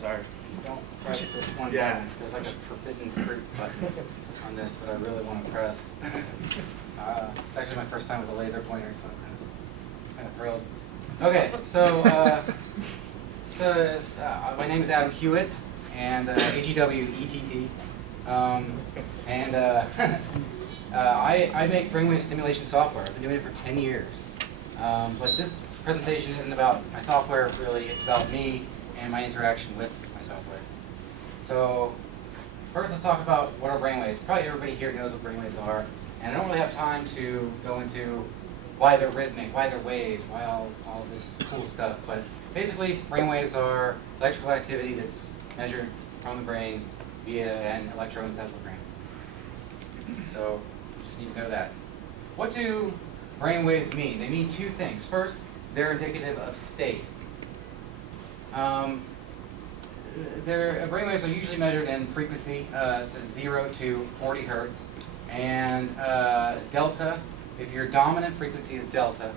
Sorry. Don't press this one Yeah. button. There's like a forbidden fruit button on this that I really want to press. It's actually my first time with a laser pointer, so I'm kind of thrilled. Okay, so my name is Adam Hewitt, and H-E-W-E-T-T. I make brainwave stimulation software. I've been doing it for 10 years. But this presentation isn't about my software, really. It's about me and my interaction with my software. So first, let's talk about what are brainwaves. Probably everybody here knows what brainwaves are. And I don't really have time to go into why they're rhythmic, why they're waves, why all this cool stuff. But basically, brainwaves are electrical activity that's measured from the brain via an electroencephalogram. So just need to know that. What do brainwaves mean? They mean two things. First, they're indicative of state. Brainwaves are usually measured in frequency, so 0 to 40 hertz. And delta, if your dominant frequency is delta,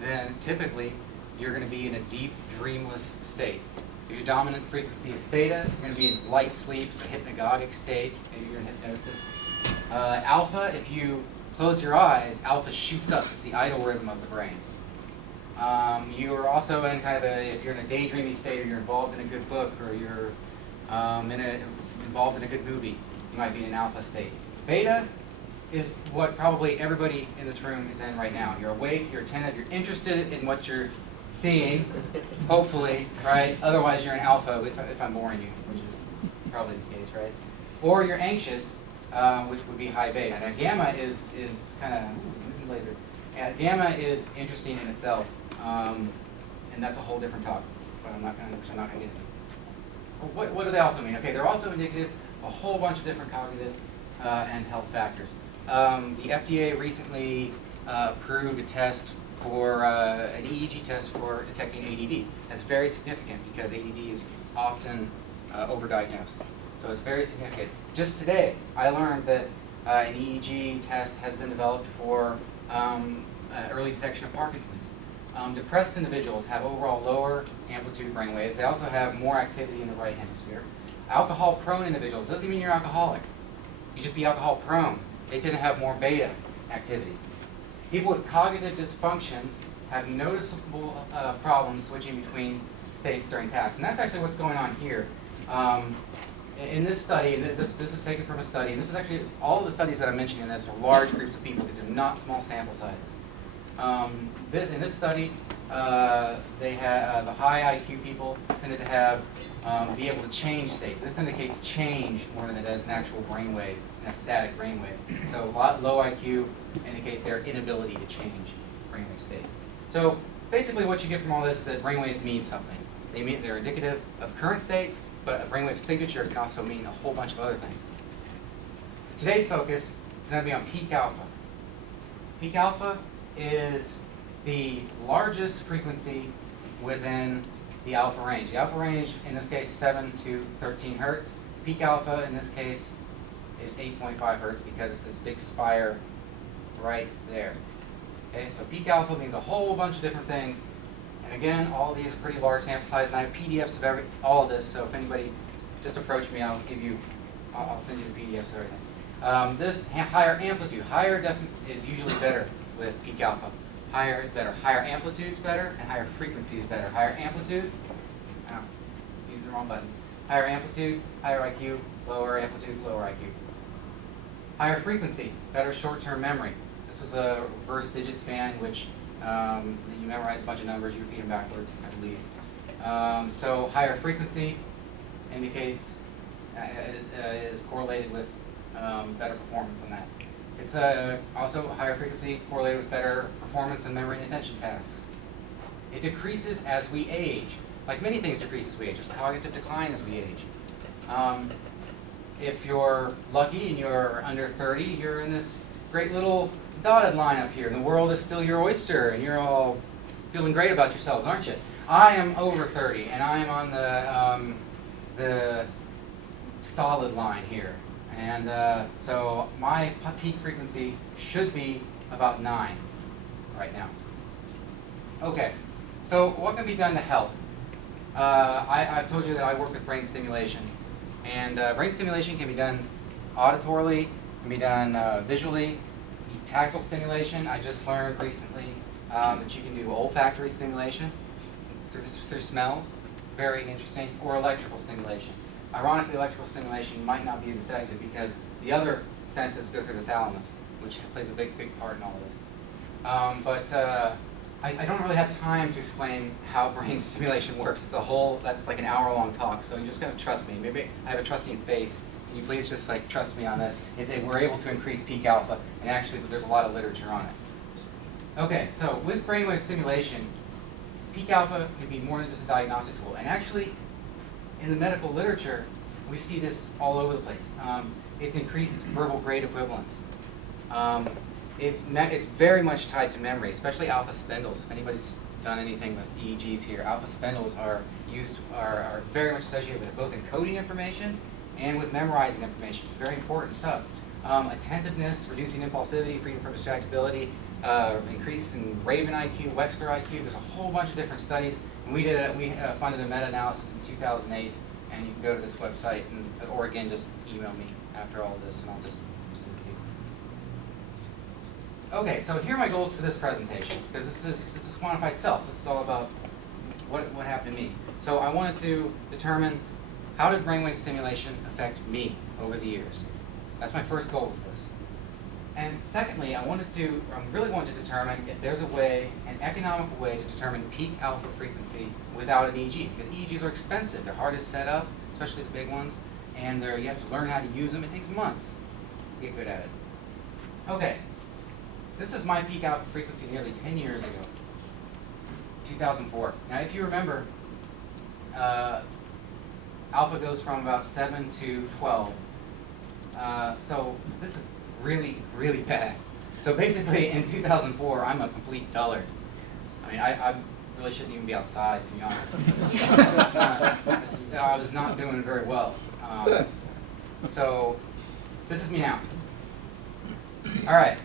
then typically you're going to be in a deep, dreamless state. If your dominant frequency is theta, you're going to be in light sleep. It's a hypnagogic state. Maybe you're in hypnosis. Alpha, if you close your eyes, alpha shoots up. It's the idle rhythm of the brain. You are also in kind of if you're in a daydreamy state, or you're involved in a good book, or you're involved in a good movie, you might be in an alpha state. Beta is what probably everybody in this room is in right now. You're awake, you're attentive, you're interested in what you're seeing, hopefully, right? Otherwise, you're in alpha if I'm boring you, which is probably the case, right? Or you're anxious, which would be high beta. Now, gamma is kind of losing laser. Gamma is interesting in itself, and that's a whole different talk, but I'm not going to get into. What do they also mean? Okay, they're also indicative of a whole bunch of different cognitive and health factors. The FDA recently approved a test for an EEG test for detecting ADD. That's very significant because ADD is often overdiagnosed. So it's very significant. Just today, I learned that an EEG test has been developed for early detection of Parkinson's. Depressed individuals have overall lower amplitude brainwaves. They also have more activity in the right hemisphere. Alcohol-prone individuals, doesn't mean you're alcoholic. You just be alcohol-prone. They tend to have more beta activity. People with cognitive dysfunctions have noticeable problems switching between states during tasks. And that's actually what's going on here. In this study, and this is taken from a study, and this is actually, all of the studies that I'm mentioning in this are large groups of people. These are not small sample sizes. In this study, they had the high IQ people tended to have be able to change states. This indicates change more than it does an actual brainwave, a static brainwave. So low IQ indicate their inability to change brainwave states. So basically, what you get from all this is that brainwaves mean something. They're indicative of current state, but a brainwave signature can also mean a whole bunch of other things. Today's focus is going to be on peak alpha. Peak alpha is the largest frequency within the alpha range. The alpha range, in this case, 7 to 13 hertz. Peak alpha, in this case, is 8.5 hertz because it's this big spire right there. Okay, so peak alpha means a whole bunch of different things. And again, all of these are pretty large sample size, and I have PDFs of all of this, so if anybody just approach me, I'll send you the PDFs of everything. This higher amplitude, is usually better with peak alpha. Higher is better. Higher amplitude is better, and higher frequency is better. Higher amplitude, use the wrong button. Higher amplitude, higher IQ, lower amplitude, lower IQ. Higher frequency, better short-term memory. This was a reverse digit span, which you memorize a bunch of numbers, you repeat them backwards, I believe. So higher frequency indicates, is correlated with better performance on that. It's also higher frequency correlated with better performance in memory and attention tasks. It decreases as we age. Like many things decrease as we age. There's cognitive decline as we age. If you're lucky and you're under 30, you're in this great little dotted line up here, and the world is still your oyster, and you're all feeling great about yourselves, aren't you? I am over 30, and I am on the solid line here. And so my peak frequency should be about 9 right now. Okay, so what can be done to help? I've told you that I work with brain stimulation. And brain stimulation can be done auditorily, can be done visually, tactile stimulation. I just learned recently that you can do olfactory stimulation through smells. Very interesting. Or electrical stimulation. Ironically, electrical stimulation might not be as effective because the other senses go through the thalamus, which plays a big part in all of this. I don't really have time to explain how brain stimulation works. It's a whole, that's like an hour-long talk, so you just gotta trust me. Maybe I have a trusting face. Can you please just like trust me on this? We're able to increase peak alpha, and actually there's a lot of literature on it. Okay, so with brainwave stimulation, peak alpha can be more than just a diagnostic tool. And actually, in the medical literature, we see this all over the place. It's increased verbal grade equivalence. It's very much tied to memory, especially alpha spindles. If anybody's done anything with EEGs here, alpha spindles are very much associated with both encoding information and with memorizing information. Very important stuff. Attentiveness, reducing impulsivity, freedom from distractibility, increase in Raven IQ, Wechsler IQ. There's a whole bunch of different studies. And we funded a meta-analysis in 2008, and you can go to this website, or again, just email me after all of this, and I'll just send it to you. Okay, so here are my goals for this presentation, because this is Quantified Self. This is all about what happened to me. So I wanted to determine how did brainwave stimulation affect me over the years. That's my first goal with this. And secondly, I really wanted to determine if there's a way, an economical way to determine peak alpha frequency without an EEG, because EEGs are expensive. They're hard to set up, especially the big ones, and you have to learn how to use them. It takes months to get good at it. Okay, this is my peak alpha frequency nearly 10 years ago, 2004. Now, if you remember, alpha goes from about 7 to 12. So this is really, really bad. So basically, in 2004, I'm a complete dullard. I mean, I really shouldn't even be outside, to be honest. I was not doing very well. So this is me now. All right.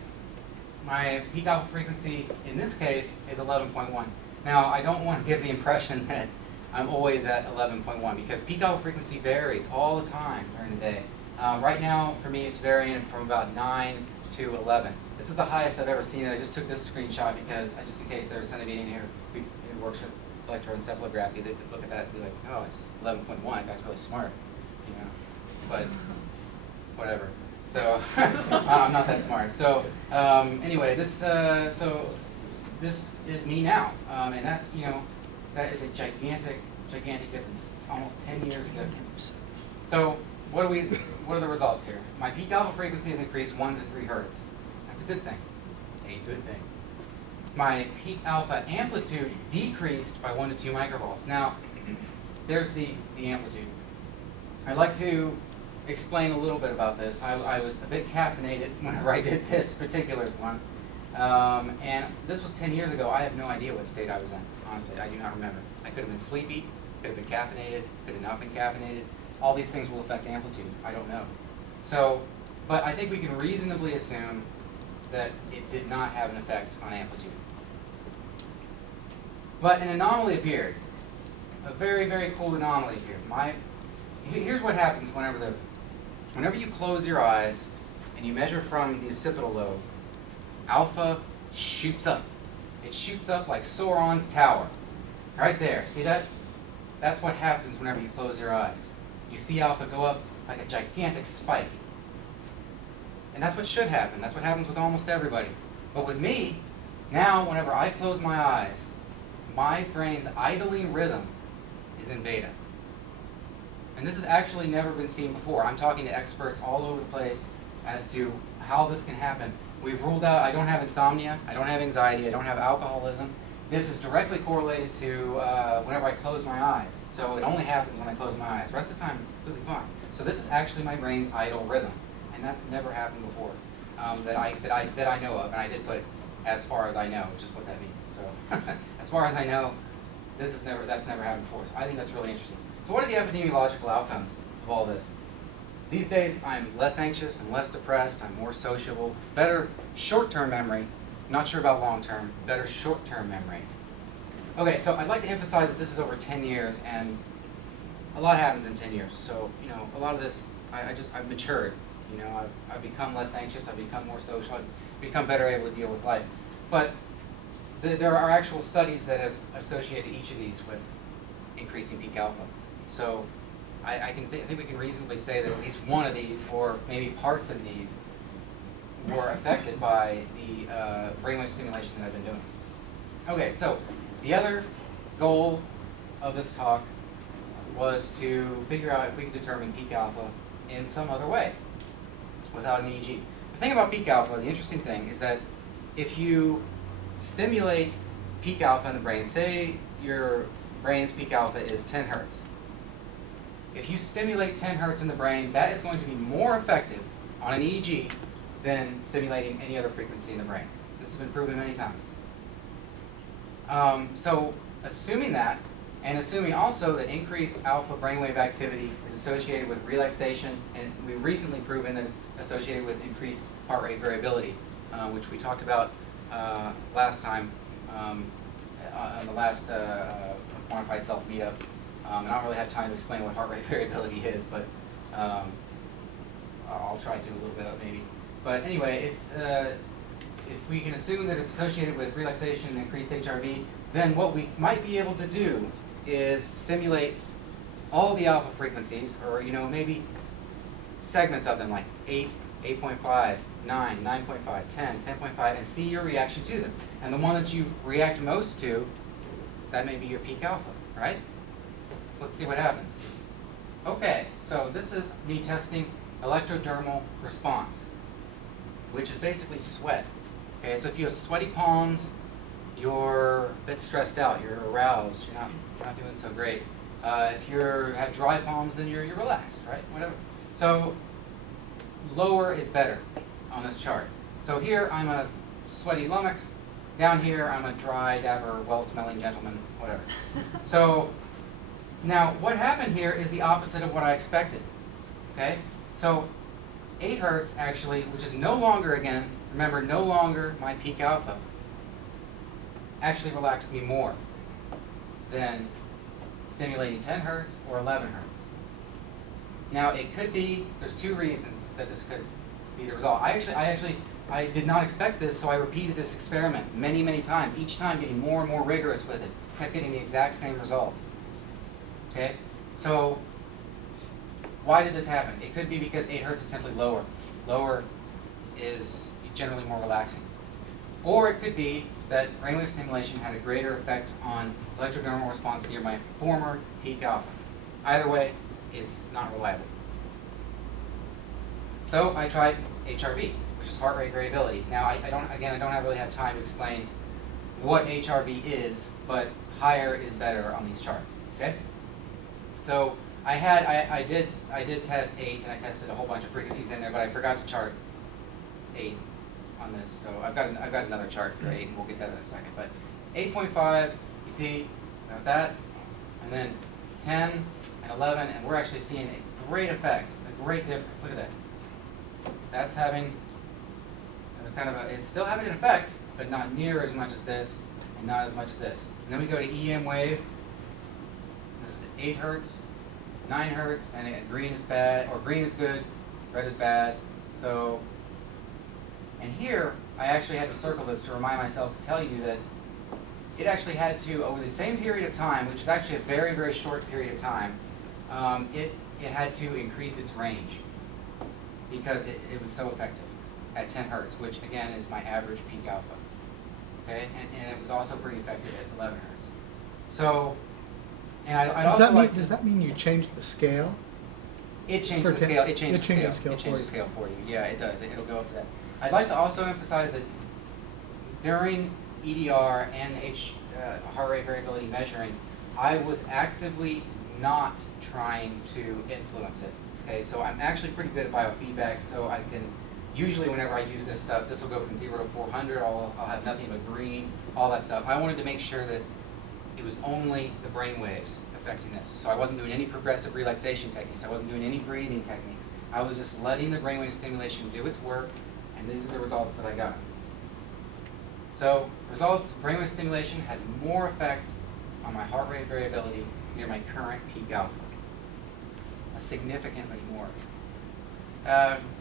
My peak alpha frequency, in this case, is 11.1. Now, I don't want to give the impression that I'm always at 11.1, because peak alpha frequency varies all the time during the day. Right now, for me, it's varying from about 9 to 11. This is the highest I've ever seen it. I just took this screenshot because, just in case there's somebody in here who works with electroencephalography, they'd look at that and be like, oh, it's 11.1, that guy's really smart, you know. But whatever. So I'm not that smart. So anyway, this is me now, and that's, that is a gigantic difference. It's almost 10 years of difference. So what are the results here? My peak alpha frequency has increased 1 to 3 hertz. That's a good thing. A good thing. My peak alpha amplitude decreased by 1 to 2 microvolts. Now, there's the amplitude. I'd like to explain a little bit about this. I was a bit caffeinated whenever I did this particular one. And this was 10 years ago. I have no idea what state I was in. Honestly, I do not remember. I could have been sleepy, could have been caffeinated, could have not been caffeinated. All these things will affect amplitude. I don't know. So, but I think we can reasonably assume that it did not have an effect on amplitude. But an anomaly appeared. A very, very cool anomaly appeared. Here's what happens whenever you close your eyes and you measure from the occipital lobe, alpha shoots up. It shoots up like Sauron's tower. Right there. See that? That's what happens whenever you close your eyes. You see alpha go up like a gigantic spike. And that's what should happen. That's what happens with almost everybody. But with me, now whenever I close my eyes, my brain's idling rhythm is in beta. And this has actually never been seen before. I'm talking to experts all over the place as to how this can happen. We've ruled out, I don't have insomnia, I don't have anxiety, I don't have alcoholism. This is directly correlated to whenever I close my eyes. So it only happens when I close my eyes. The rest of the time, completely fine. So this is actually my brain's idle rhythm. And that's never happened before that I know of. And I did put as far as I know, which is what that means. So as far as I know, that's never happened before. So I think that's really interesting. So what are the epidemiological outcomes of all this? These days, I'm less anxious, I'm less depressed, I'm more sociable, better short-term memory, not sure about long-term, better short-term memory. Okay, so I'd like to emphasize that this is over 10 years, and a lot happens in 10 years. So, you know, a lot of this, I've matured. You know, I've become less anxious, I've become more social, I've become better able to deal with life. But there are actual studies that have associated each of these with increasing peak alpha. So I think we can reasonably say that at least one of these, or maybe parts of these, were affected by the brainwave stimulation that I've been doing. Okay, so the other goal of this talk was to figure out if we could determine peak alpha in some other way without an EEG. The thing about peak alpha, the interesting thing, is that if you stimulate peak alpha in the brain, say your brain's peak alpha is 10 hertz. If you stimulate 10 hertz in the brain, that is going to be more effective on an EEG than stimulating any other frequency in the brain. This has been proven many times. So assuming that, and assuming also that increased alpha brainwave activity is associated with relaxation, and we've recently proven that it's associated with increased heart rate variability, which we talked about last time on the last Quantified Self meetup. And I don't really have time to explain what heart rate variability is, but I'll try to a little bit maybe. But anyway, it's if we can assume that it's associated with relaxation and increased HRV, then what we might be able to do is stimulate all the alpha frequencies, or maybe segments of them, like 8, 8.5, 9, 9.5, 10, 10.5, and see your reaction to them. And the one that you react most to, that may be your peak alpha, right? So let's see what happens. Okay, so this is me testing electrodermal response, which is basically sweat. Okay, so if you have sweaty palms, you're a bit stressed out, you're aroused, you're not doing so great. If you have dry palms, then you're relaxed, right? Whatever. So lower is better on this chart. So here I'm a sweaty lummox. Down here I'm a dry, dapper, well-smelling gentleman, whatever. So now what happened here is the opposite of what I expected. Okay? So 8 hertz actually, which is no longer, again, remember, no longer my peak alpha, actually relaxed me more than stimulating 10 hertz or 11 hertz. Now it could be, there's 2 reasons that this could be the result. I did not expect this, so I repeated this experiment many, many times, each time getting more and more rigorous with it, kept getting the exact same result. Okay? So why did this happen? It could be because 8 hertz is simply lower. Lower is generally more relaxing. Or it could be that brainwave stimulation had a greater effect on electrodermal response near my former peak alpha. Either way, it's not reliable. So I tried HRV, which is heart rate variability. Now I don't really have time to explain what HRV is, but higher is better on these charts. Okay? So I did test 8, and I tested a whole bunch of frequencies in there, but I forgot to chart 8 on this. So I've got another chart for 8, and we'll get to that in a second. But 8.5, you see, got that, and then 10 and 11, and we're actually seeing a great effect, a great difference. Look at that. That's having it's still having an effect, but not near as much as this, and not as much as this. And then we go to EM wave. This is 8 hertz, 9 hertz, and green is bad, or green is good, red is bad. So, and here, I actually had to circle this to remind myself to tell you that it actually had to, over the same period of time, which is actually a very, very short period of time, it had to increase its range because it was so effective at 10 hertz, which again is my average peak alpha. Okay, and it was also pretty effective at 11 hertz. So, and does that mean you changed the scale? It changed the scale. It changed the scale for you. Yeah, it does. It'll go up to that. I'd like to also emphasize that during EDR and heart rate variability measuring, I was actively not trying to influence it. Okay, so I'm actually pretty good at biofeedback, so I can, usually whenever I use this stuff, this will go from 0 to 400, I'll have nothing but green, all that stuff. I wanted to make sure that it was only the brain waves affecting this. So I wasn't doing any progressive relaxation techniques. I wasn't doing any breathing techniques. I was just letting the brainwave stimulation do its work, and these are the results that I got. So results, brainwave stimulation had more effect on my heart rate variability near my current peak alpha. Significantly more.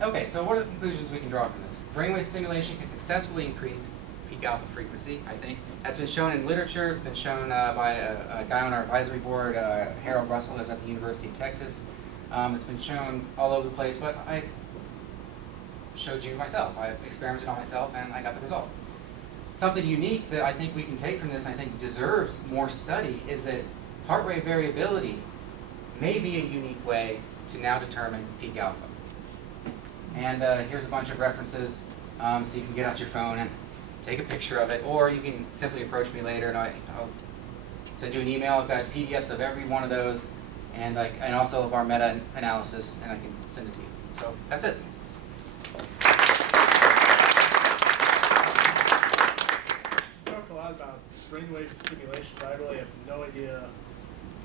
Okay, so what are the conclusions we can draw from this? Brainwave stimulation can successfully increase peak alpha frequency, I think. That's been shown in literature. It's been shown by a guy on our advisory board, Harold Russell, who's at the University of Texas. It's been shown all over the place, but I showed you myself. I experimented on myself, and I got the result. Something unique that I think we can take from this, I think deserves more study, is that heart rate variability may be a unique way to now determine peak alpha. And here's a bunch of references, so you can get out your phone and take a picture of it, or you can simply approach me later, and I'll send you an email. I've got PDFs of every one of those, and also of our meta-analysis, and I can send it to you. So that's it. You talked a lot about brainwave stimulation, but I really have no idea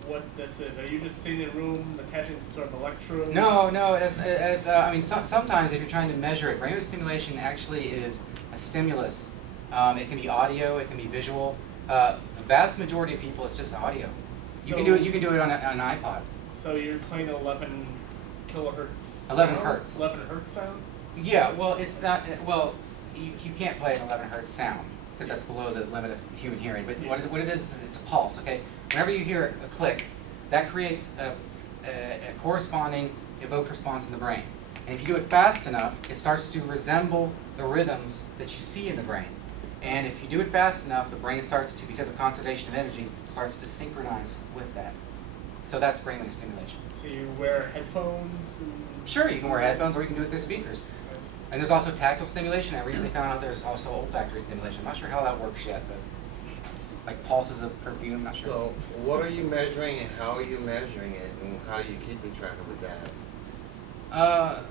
what this is. Are you just sitting in a room attaching some sort of electrodes? No. I mean, sometimes if you're trying to measure it, brainwave stimulation actually is a stimulus. It can be audio, it can be visual. The vast majority of people, it's just audio. You can do it on an iPod. So you're playing 11 kilohertz. 11 sound? hertz. 11 hertz sound. Yeah. Well, it's not. Well, you can't play an 11 hertz sound because that's below the limit of human hearing. But what it is, it's a pulse. Okay. Whenever you hear a click, that creates a corresponding evoked response in the brain. And if you do it fast enough, it starts to resemble the rhythms that you see in the brain. And if you do it fast enough, the brain starts to, because of conservation of energy, starts to synchronize with that. So that's brainwave stimulation. So you wear headphones? Sure, you can wear headphones, or you can do it through speakers. And there's also tactile stimulation. I recently found out there's also olfactory stimulation. I'm not sure how that works yet, but like pulses of perfume, I'm not sure. So what are you measuring, and how are you measuring it, and how are you keeping track of the data?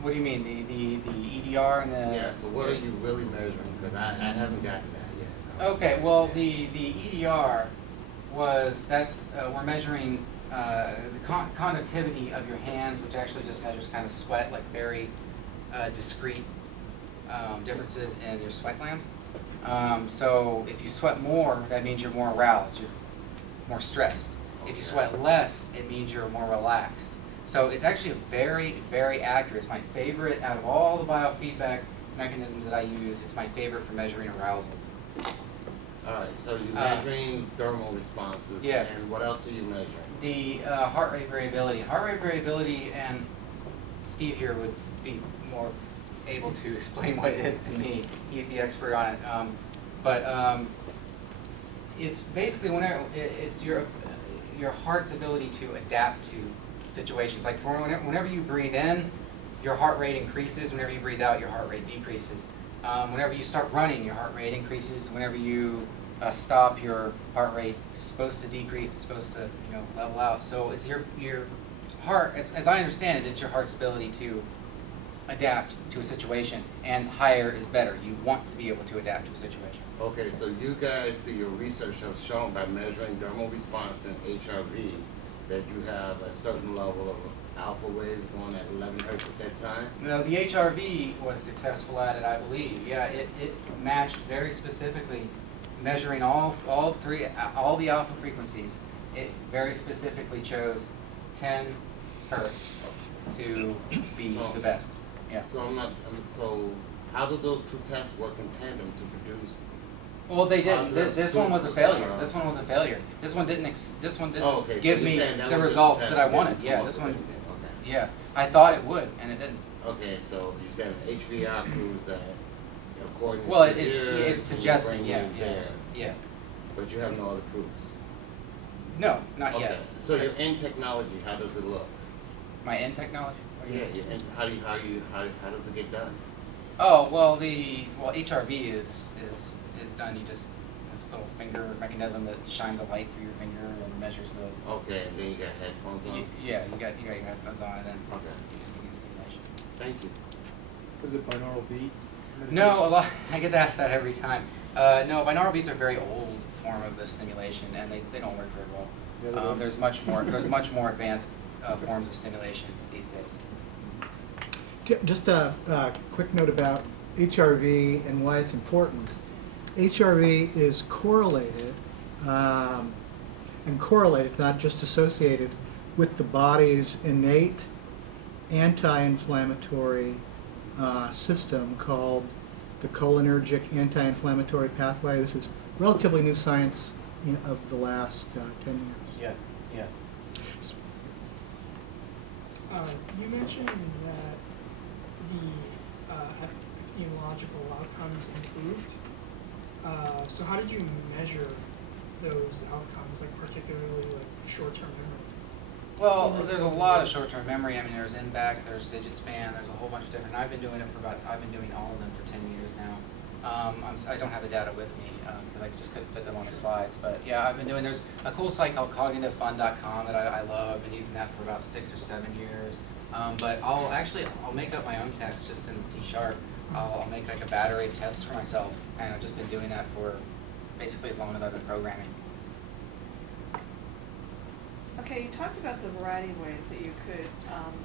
What do you mean, the EDR and the... Yeah, so what are you really measuring? Because I haven't gotten that yet. Okay, well, the EDR we're measuring the conductivity of your hands, which actually just measures kind of sweat, like very discrete differences in your sweat glands. So if you sweat more, that means you're more aroused, you're more stressed. If you sweat less, it means you're more relaxed. So it's actually very, very accurate. It's my favorite out of all the biofeedback mechanisms that I use. It's my favorite for measuring arousal. All right, so you're measuring thermal responses, yeah. And what else are you measuring? The heart rate variability. Heart rate variability, and Steve here would be more able to explain what it is than me. He's the expert on it. But it's basically it's your heart's ability to adapt to situations. Like whenever you breathe in, your heart rate increases. Whenever you breathe out, your heart rate decreases. Whenever you start running, your heart rate increases. Whenever you stop, your heart rate is supposed to decrease. It's supposed to level out. So it's your heart, as I understand it, it's your heart's ability to adapt to a situation, and higher is better. You want to be able to adapt to a situation. Okay, so you guys, through your research, have shown by measuring thermal response in HRV that you have a certain level of alpha waves going at 11 hertz at that time? No, the HRV was successful at it, I believe. Yeah, it matched very specifically, measuring all the alpha frequencies. It very specifically chose 10 hertz to be the best. Yeah. So how do those two tests work in tandem to produce? Well, they did. This one was a failure. This one was a failure. This one didn't give me the results that I wanted. Yeah, this one. Okay. Yeah, I thought it would, and it didn't. Okay, so you said HVR proves that according Well, to it's suggesting. Yeah. But you have no other proofs. No, not Okay. yet. So your end technology, how does it look? My end technology. What do you mean? Your end, how does it get done? Oh well, HRV is done. You just have this little finger mechanism that shines a light through your finger and measures the. Okay, and then you got headphones on. Yeah, you got your headphones on, and then Okay. you get stimulation. Thank you. Was it binaural beat? No, a lot. I get asked that every time. No, binaural beats are a very old form of the stimulation, and they don't work very well. Yeah, There's much more advanced forms of stimulation these days. Just a quick note about HRV and why it's important. HRV is correlated and correlated, not just associated, with the body's innate anti-inflammatory system called the cholinergic anti-inflammatory pathway. This is relatively new science of the last 10 years. Yeah, yeah. You mentioned that the epidemiological outcomes improved. So how did you measure those outcomes, like particularly like short-term memory? Well, there's a lot of short-term memory. I mean, there's in-back, there's digit span, there's a whole bunch of different. I've been doing all of them for 10 years now. I don't have the data with me because I just couldn't fit them on the slides. But yeah, I've been doing. There's a cool site called CognitiveFun.com that I love. I've been using that for about 6 or 7 years. But I'll make up my own tests just in C#. I'll make like a battery of tests for myself, and I've just been doing that for basically as long as I've been programming. Okay, you talked about the variety of ways that you could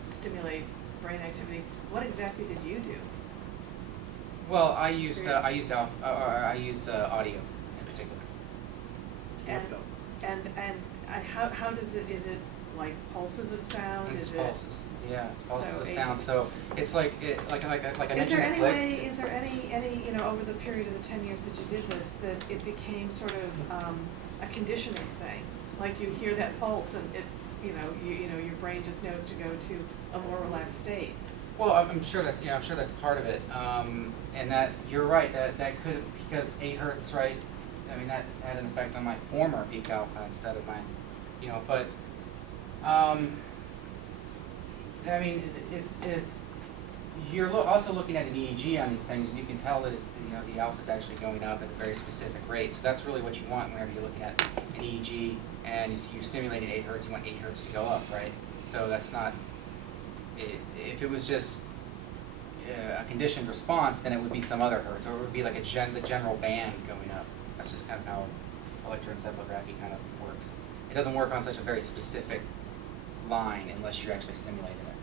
stimulate brain activity. What exactly did you do? Well, I used audio in particular. And how does it? Is it like pulses of sound? It's Is pulses. Yeah, it's pulses So of eight- sound. So it's like I mentioned. Is there the any click, way? it's- Is there any over the period of the 10 years that you did this that it became sort of a conditioning thing? Like you hear that pulse and it, your brain just knows to go to a more relaxed state. Well, I'm sure that's part of it, and that you're right. That could, because 8 hertz, right? I mean, that had an effect on my former peak alpha instead of my, But I mean, it's you're also looking at an EEG on these things, and you can tell that it's the alpha is actually going up at a very specific rate. So that's really what you want whenever you're looking at an EEG and you stimulate at 8 hertz. You want 8 hertz to go up, right? So that's not. If it was just a conditioned response, then it would be some other hertz, or it would be like the general band going up. That's just kind of how electroencephalography kind of works. It doesn't work on such a very specific line unless you're actually stimulating it.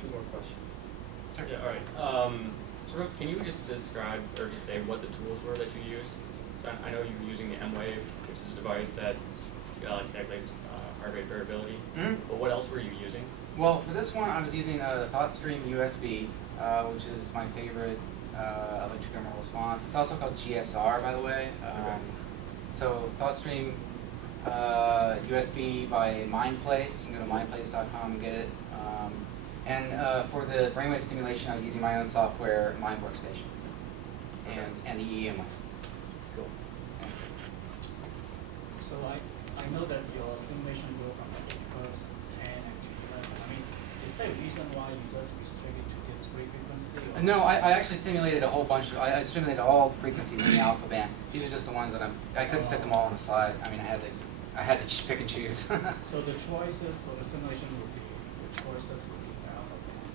2 more questions. Sure. Yeah, all right. So first, can you just describe or just say what the tools were that you used? So I know you were using the M-Wave, which is a device that calculates heart rate variability. Mm-hmm. But what else were you using? Well, for this one, I was using the ThoughtStream USB, which is my favorite electrodermal response. It's also called GSR, by the way. So ThoughtStream USB by MindPlace. You can go to mindplace.com and get it. And for the brainwave stimulation, I was using my own software, Mind Workstation, and the EEM one. Cool. So I know that your simulation go from 8 hertz, 10 and to 11. I mean, is there a reason why you just restrict it to this frequency? Or No, I actually stimulated a whole bunch of. I stimulated all the frequencies in the alpha band. These are just the ones that I couldn't fit them all on the slide. I mean, I had to pick and choose. So the choices for the simulation would be the choices would be the alpha band.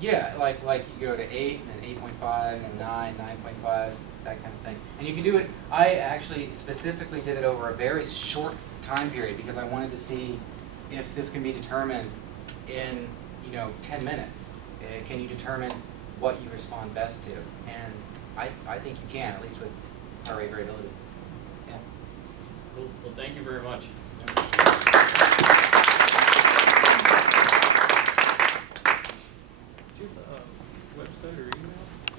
Yeah, like you go to 8 and 8.5 and 9, 9.5, that kind of thing. And you can do it. I actually specifically did it over a very short time period because I wanted to see if this can be determined in 10 minutes. Can you determine what you respond best to? And I think you can, at least with heart rate variability. Yeah. Well, thank you very much.